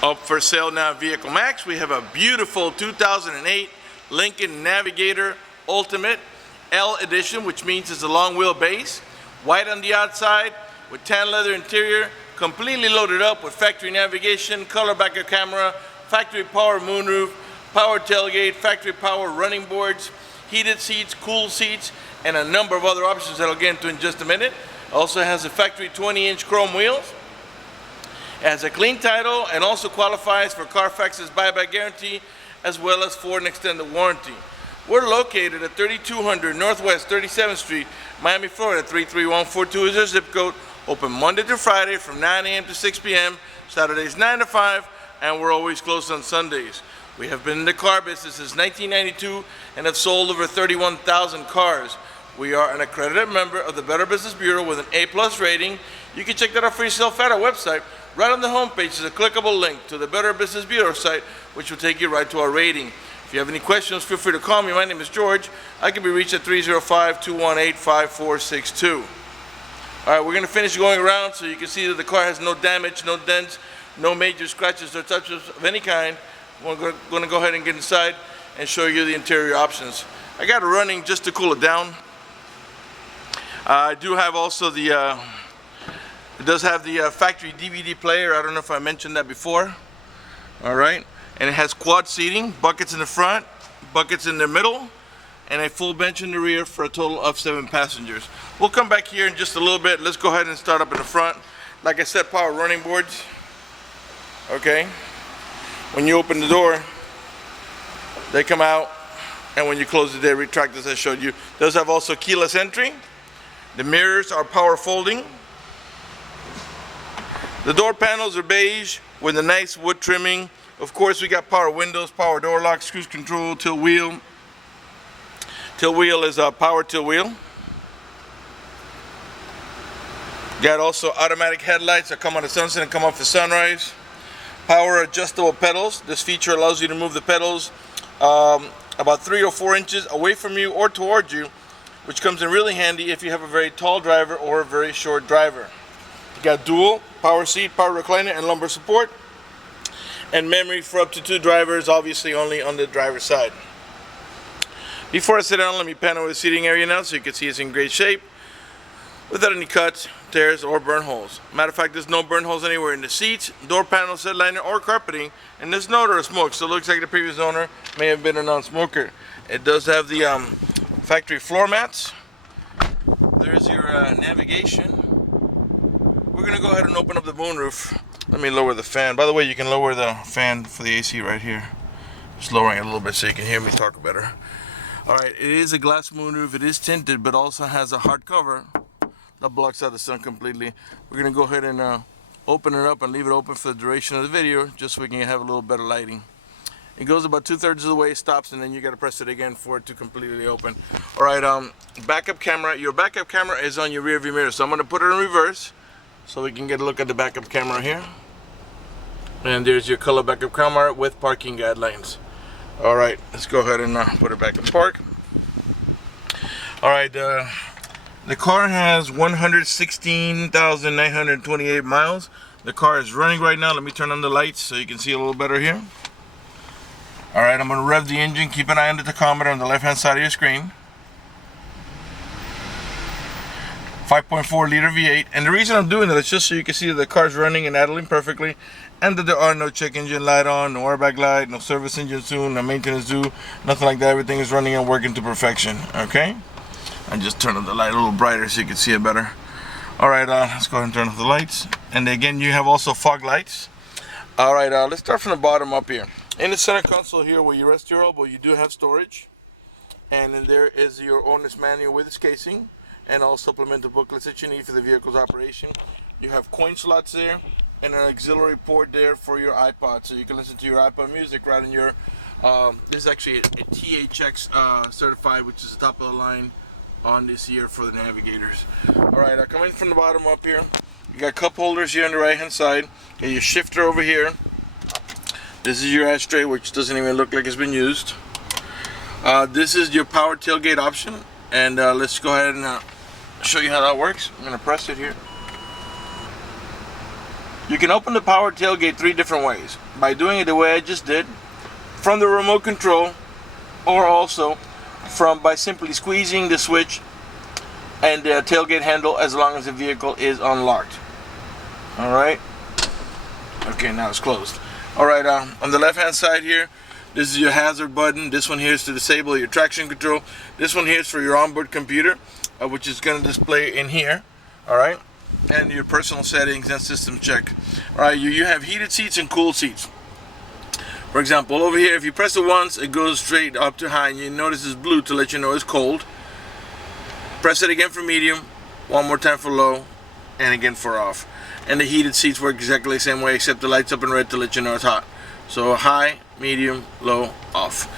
Up for sale now at Vehiclemax, we have a beautiful 2008 Lincoln Navigator Ultimate L edition, which means it's a long wheelbase, white on the outside with tan leather interior, completely loaded up with factory navigation, color backup camera, factory power moonroof, power tailgate, factory power running boards, heated seats, cool seats, and a number of other options that I'll get into in just a minute. Also has a factory 20-inch chrome wheels. It has a clean title and also qualifies for Carfax's buyback guarantee as well as for an extended warranty. We're located at 3200 Northwest 37th Street, Miami, Florida. 33142 is our zip code. Open Monday through Friday from 9 a.m. to 6 p.m. Saturdays 9 to 5, and we're always closed on Sundays. We have been in the car business since 1992 and have sold over 31,000 cars. We are an accredited member of the Better Business Bureau with an A+ rating. You can check that out for yourself at our website. Right on the homepage is a clickable link to the Better Business Bureau site, which will take you right to our rating. If you have any questions, feel free to call me. My name is George. I can be reached at 305-218-5462. All right, we're going to finish going around so you can see that the car has no damage, no dents, no major scratches or touches of any kind. We're going to go ahead and get inside and show you the interior options. I got it running just to cool it down. I do have also the it does have the factory DVD player. I don't know if I mentioned that before. All right, and it has quad seating, buckets in the front, buckets in the middle, and a full bench in the rear for a total of 7 passengers. We'll come back here in just a little bit. Let's go ahead and start up in the front. Like I said, power running boards. Okay, when you open the door, they come out, and when you close it, they retract, as I showed you. It does have also keyless entry. The mirrors are power folding. The door panels are beige with a nice wood trimming. Of course, we got power windows, power door locks, cruise control, tilt wheel. Tilt wheel is a power tilt wheel. Got also automatic headlights that come on the sunset and come off the sunrise. Power adjustable pedals. This feature allows you to move the pedals about 3 or 4 inches away from you or towards you, which comes in really handy if you have a very tall driver or a very short driver. You got dual power seat, power recliner, and lumbar support, and memory for up to 2 drivers, obviously only on the driver's side. Before I sit down, let me pan over the seating area now so you can see it's in great shape without any cuts, tears, or burn holes. Matter of fact, there's no burn holes anywhere in the seats, door panel, set liner, or carpeting, and there's no odor of smoke, so it looks like the previous owner may have been a non-smoker. It does have the factory floor mats. There's your navigation. We're going to go ahead and open up the moonroof. Let me lower the fan. By the way, you can lower the fan for the AC right here. Just lowering it a little bit so you can hear me talk better. Alright, it is a glass moonroof. It is tinted, but also has a hard cover that blocks out the sun completely. We're going to go ahead and open it up and leave it open for the duration of the video, just so we can have a little better lighting. It goes about 2/3 of the way, stops, and then you got to press it again for it to completely open. Alright, backup camera. Your backup camera is on your rear view mirror, so I'm going to put it in reverse so we can get a look at the backup camera here. And there's your color backup camera with parking guidelines. Alright, let's go ahead and put it back in park. Alright, the car has 116,928 miles. The car is running right now. Let me turn on the lights so you can see a little better here. Alright, I'm going to rev the engine. Keep an eye on the tachometer on the left hand side of your screen. 5.4 liter V8, and the reason I'm doing that is just so you can see that the car's running and idling perfectly, and that there are no check engine light on, no airbag light, no service engine soon, no maintenance due, nothing like that. Everything is running and working to perfection. Okay, I just turn up the light a little brighter so you can see it better. Alright, let's go ahead and turn off the lights. And again, you have also fog lights. Alright, let's start from the bottom up here. In the center console here where you rest your elbow, you do have storage, and then there is your owner's manual with its casing and all supplemental booklets that you need for the vehicle's operation. You have coin slots there and an auxiliary port there for your iPod, so you can listen to your iPod music right in your this is actually a THX certified, which is the top of the line on this here for the Navigators. Alright, coming from the bottom up here, you got cup holders here on the right hand side. You got your shifter over here. This is your ashtray, which doesn't even look like it's been used. This is your power tailgate option, and let's go ahead and show you how that works. I'm going to press it here. You can open the power tailgate 3 different ways. By doing it the way I just did, from the remote control, or also by simply squeezing the switch and the tailgate handle as long as the vehicle is unlocked. Alright. Okay, now it's closed. Alright, on the left hand side here, this is your hazard button. This one here is to disable your traction control. This one here is for your onboard computer, which is going to display in here. Alright, and your personal settings and system check. Alright, you have heated seats and cooled seats. For example, over here, if you press it once, it goes straight up to high, and you notice it's blue to let you know it's cold. Press it again for medium, one more time for low, and again for off. And the heated seats work exactly the same way, except the light's up in red to let you know it's hot. So high, medium, low, off.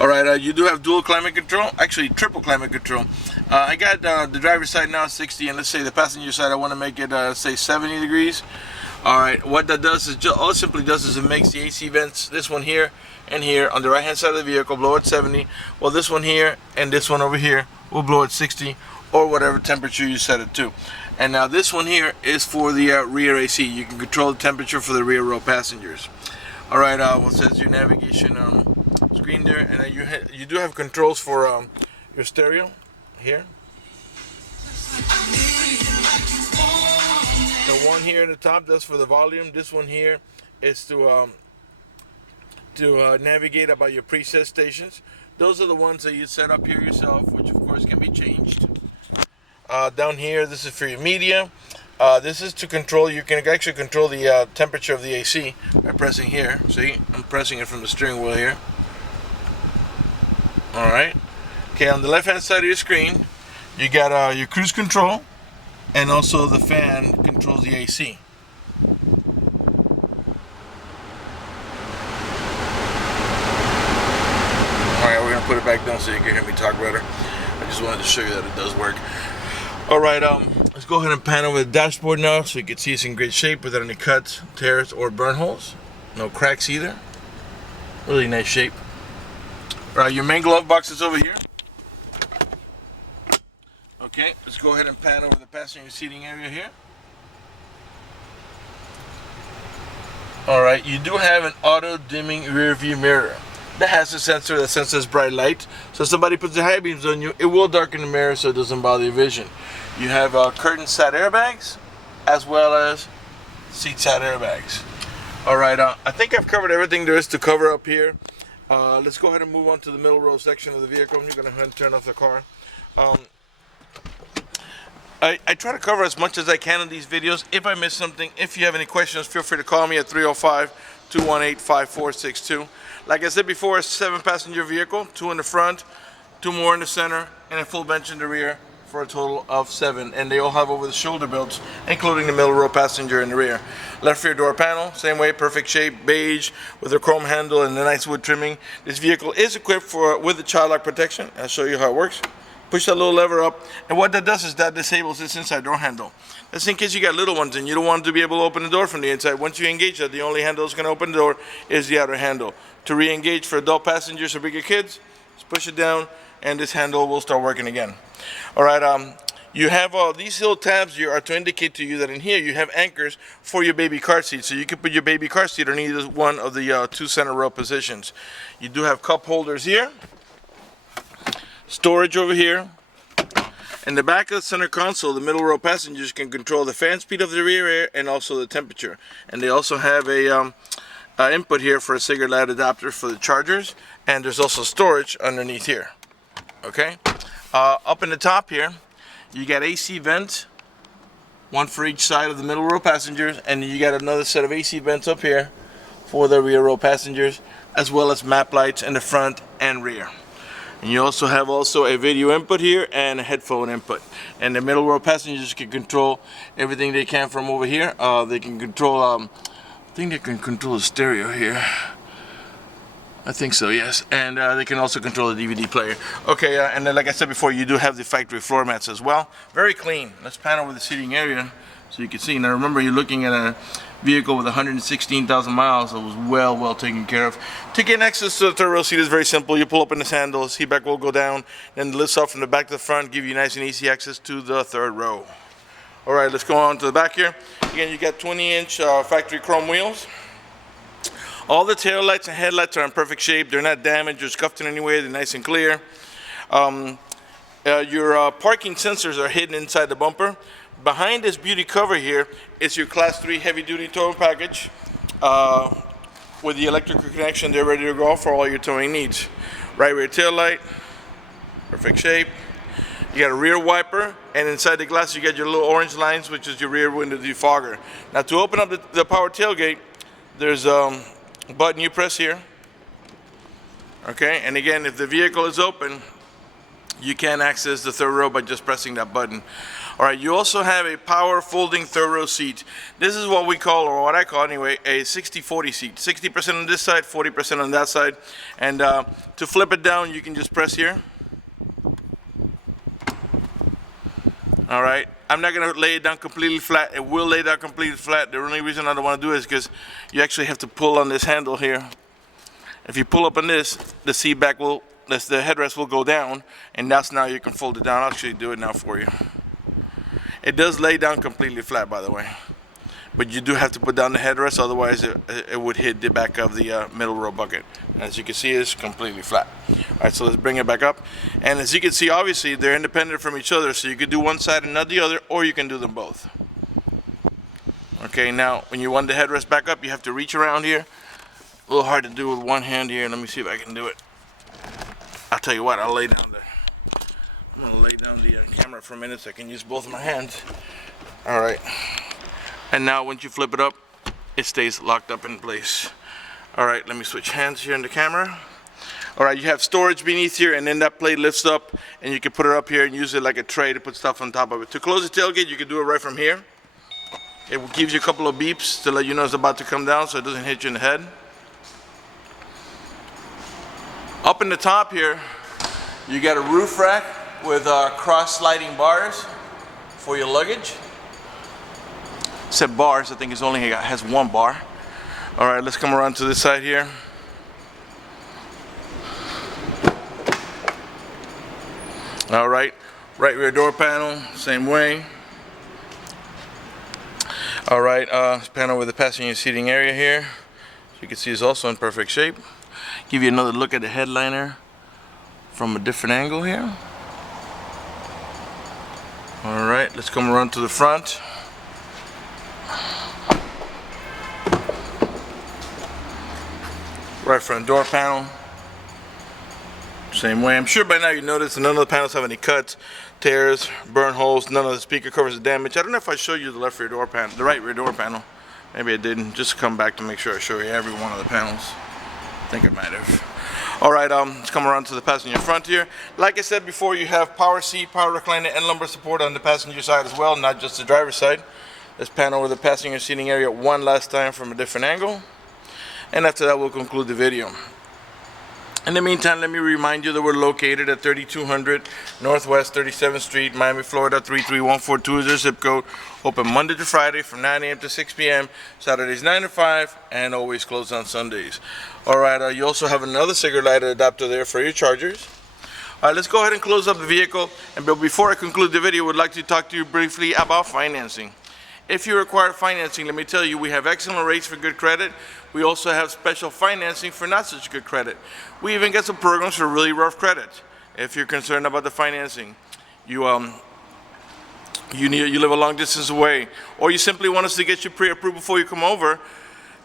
Alright, you do have dual climate control, actually triple climate control. I got the driver's side now 60, and let's say the passenger side I want to make it say 70 degrees. Alright, what that does is, all it simply does is it makes the AC vents, this one here and here on the right hand side of the vehicle, blow at 70, while this one here and this one over here will blow at 60, or whatever temperature you set it to. And now this one here is for the rear AC. You can control the temperature for the rear row passengers. Alright, well, it says your navigation screen there, and then you do have controls for your stereo here. The one here in the top, that's for the volume. This one here is to navigate about your preset stations. Those are the ones that you set up here yourself, which of course can be changed. Down here, this is for your media. This is to control, you can actually control the temperature of the AC by pressing here. See, I'm pressing it from the steering wheel here. Alright. Okay, on the left hand side of your screen, you got your cruise control, and also the fan controls the AC. Alright, we're going to put it back down so you can hear me talk better. I just wanted to show you that it does work. Alright, let's go ahead and pan over the dashboard now so you can see it's in great shape without any cuts, tears, or burn holes. No cracks either. Really nice shape. Alright, your main glove box is over here. Okay, let's go ahead and pan over the passenger seating area here. Alright, you do have an auto dimming rear view mirror that has a sensor that senses bright light. So if somebody puts the high beams on you, it will darken the mirror so it doesn't bother your vision. You have curtain side airbags as well as seat side airbags. Alright, I think I've covered everything there is to cover up here. Let's go ahead and move on to the middle row section of the vehicle. I'm going to turn off the car. I try to cover as much as I can in these videos. If I miss something, if you have any questions, feel free to call me at 305-218-5462. Like I said before, it's a 7-passenger vehicle, 2 in the front, 2 more in the center, and a full bench in the rear for a total of 7. And they all have over the shoulder belts, including the middle row passenger in the rear. Left rear door panel, same way, perfect shape, beige with a chrome handle and a nice wood trimming. This vehicle is equipped with the child lock protection. I'll show you how it works. Push that little lever up, and what that does is that disables this inside door handle. That's in case you got little ones and you don't want to be able to open the door from the inside. Once you engage that, the only handle that's going to open the door is the outer handle. To re-engage for adult passengers or bigger kids, just push it down and this handle will start working again. Alright, you have these little tabs here are to indicate to you that in here you have anchors for your baby car seat. So you can put your baby car seat on either one of the 2 center row positions. You do have cup holders here. Storage over here. In the back of the center console, the middle row passengers can control the fan speed of the rear air and also the temperature. And they also have a input here for a cigarette light adapter for the chargers, and there's also storage underneath here. Okay, up in the top here, you got AC vents, one for each side of the middle row passengers, and you got another set of AC vents up here for the rear row passengers, as well as map lights in the front and rear. And you also have a video input here and a headphone input. And the middle row passengers can control everything they can from over here. They can control, I think they can control the stereo here. I think so, yes. And they can also control the DVD player. Okay, and then like I said before, you do have the factory floor mats as well. Very clean. Let's pan over the seating area so you can see. Now remember, you're looking at a vehicle with 116,000 miles that was well taken care of. To gain access to the third row seat is very simple. You pull up in this handle, the seat back will go down, then the lifts off from the back to the front, give you nice and easy access to the third row. All right, let's go on to the back here. Again, you got 20-inch factory chrome wheels. All the tail lights and headlights are in perfect shape. They're not damaged or scuffed in any way. They're nice and clear. Your parking sensors are hidden inside the bumper. Behind this beauty cover here is your Class 3 heavy-duty towing package with the electrical connection. They're ready to go for all your towing needs. Right rear tail light, perfect shape. You got a rear wiper, and inside the glass you got your little orange lines, which is your rear window defogger. Now to open up the power tailgate, there's a button you press here. Okay, and again, if the vehicle is open, you can access the third row by just pressing that button. All right, you also have a power folding third row seat. This is what we call, or what I call anyway, a 60-40 seat. 60% on this side, 40% on that side. And to flip it down, you can just press here. All right, I'm not gonna lay it down completely flat. It will lay down completely flat. The only reason I don't wanna do it is because you actually have to pull on this handle here. If you pull up on this, the seat back will, the headrest will go down, and that's now you can fold it down. I'll actually do it now for you. It does lay down completely flat, by the way. But you do have to put down the headrest, otherwise it would hit the back of the middle row bucket. As you can see, it's completely flat. All right, so let's bring it back up. And as you can see, obviously, they're independent from each other, so you could do one side and not the other, or you can do them both. Okay, now, when you want the headrest back up, you have to reach around here. A little hard to do with one hand here. Let me see if I can do it. I'll tell you what, I'm gonna lay down the camera for a minute so I can use both of my hands. All right. And now once you flip it up, it stays locked up in place. All right, let me switch hands here in the camera. All right, you have storage beneath here, and then that plate lifts up, and you can put it up here and use it like a tray to put stuff on top of it. To close the tailgate, you can do it right from here. It gives you a couple of beeps to let you know it's about to come down so it doesn't hit you in the head. Up in the top here, you got a roof rack with cross sliding bars for your luggage. Except bars, I think it's only has one bar. All right, let's come around to this side here. All right, right rear door panel, same way. All right, panel with the passenger seating area here. So you can see it's also in perfect shape. Give you another look at the headliner from a different angle here. All right, let's come around to the front. Right front door panel, same way. I'm sure by now you noticed none of the panels have any cuts, tears, burn holes. None of the speaker covers are damaged. I don't know if I showed you the left rear door panel, the right rear door panel. Maybe I didn't. Just come back to make sure I show you every one of the panels. I think I might have. All right, let's come around to the passenger front here. Like I said before, you have power seat, power recliner, and lumbar support on the passenger side as well, not just the driver's side. Let's pan over the passenger seating area one last time from a different angle. And after that, we'll conclude the video. In the meantime, let me remind you that we're located at 3200 Northwest 37th Street, Miami, Florida 33142 is our zip code. Open Monday to Friday from 9 a.m. to 6 p.m. Saturdays 9 to 5, and always closed on Sundays. All right, you also have another cigarette lighter adapter there for your chargers. All right, let's go ahead and close up the vehicle. And before I conclude the video, I would like to talk to you briefly about financing. If you require financing, let me tell you, we have excellent rates for good credit. We also have special financing for not such good credit. We even get some programs for really rough credit. If you're concerned about the financing, you live a long distance away, or you simply want us to get you pre-approved before you come over,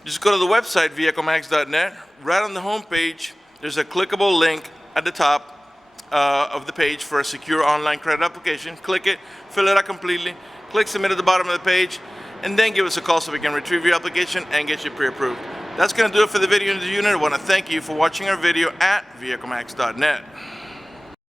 just go to the website, vehiclemax.net. Right on the home page, there's a clickable link at the top of the page for a secure online credit application. Click it, fill it out completely, click submit at the bottom of the page, and then give us a call so we can retrieve your application and get you pre-approved. That's going to do it for the video in the unit. I want to thank you for watching our video at vehiclemax.net.